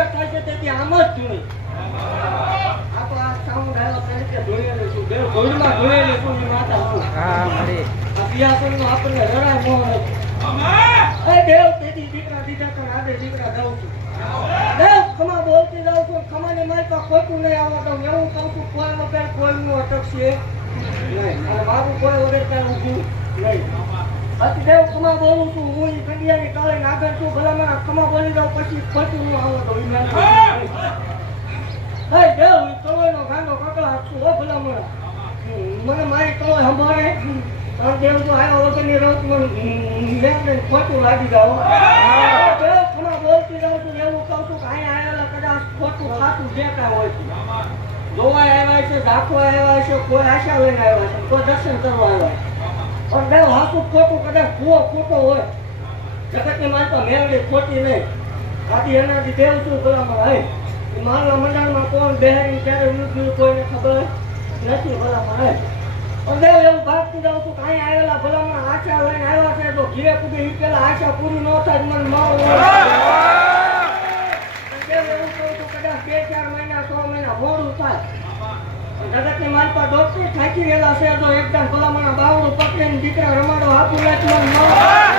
ઉજાર થાય છે તેથી આમ જ ધૂણી આ તો આ સાઉન્ડ આવ્યો તરીકે ધોયેલું છું દેવ ધોળમાં ધોયેલું છું ની માતા છું હા મળી આ બિયાસનનો આપણને રડાય મોહ નથી એ દેવ તેથી દીકરા દીધા કર આદે દીકરા દઉં છું દેવ ખમા બોલતી જાઉં છું ખમાની મારી પાસે ખોટું નહીં આવવા દઉં એવું કહું છું કોઈ વગર કોઈનું અટકશે નહીં અને મારું કોઈ વગર ત્યાં ઊભું નહીં બાકી દેવ ખમા બોલું છું હું ઈ કંડિયાની કાળે નાગર છું ભલા મારા ખમા બોલી દઉં પછી ખોટું ન આવવા દઉં ઈ હે દેવ ઈ કળોયનો ગાંડો કકળાટ છું હો ભલા મને મારી કળોય સંભાળે દેવ તો આવ્યો વગરની રોજ મને ખોટું લાગી જાવ દેવ ખમા બોલતી જાઉં છું એવું કહું છું કે અહીંયા આવેલા કદાચ ખોટું ખાતું જે કાંઈ હોય છે જોવા આવ્યા છે રાખવા આવ્યા છે કોઈ આશા લઈને આવ્યા છે કોઈ દર્શન કરવા આવ્યા છે પણ દેવ હાસું ખોટું કદાચ ભૂવો ખોટો હોય જગતની માતા મેળવી ખોટી નહીં આથી એનાથી દેવ શું ભલામાં હે માનવા મંડળમાં કોણ બહેરી ક્યારે મૃત્યુ કોઈને ખબર નથી ભલામાં હે પણ દેવ એવું ભાગતી જાઉં છું કે અહીંયા આવેલા ભલામાં આશા લઈને આવ્યા છે તો ઘીરે કુદી ઈ પેલા આશા પૂરી ન થાય મને ન દેવ એવું કહું છું કદાચ 2-4 મહિના 6 મહિના મોડું થાય જગતની માલપા ડોક્ટર થાકી ગયેલા છે તો એકદમ ભલામણ બાવડું પકડીને દીકરા રમાડો હાથું લાચમાં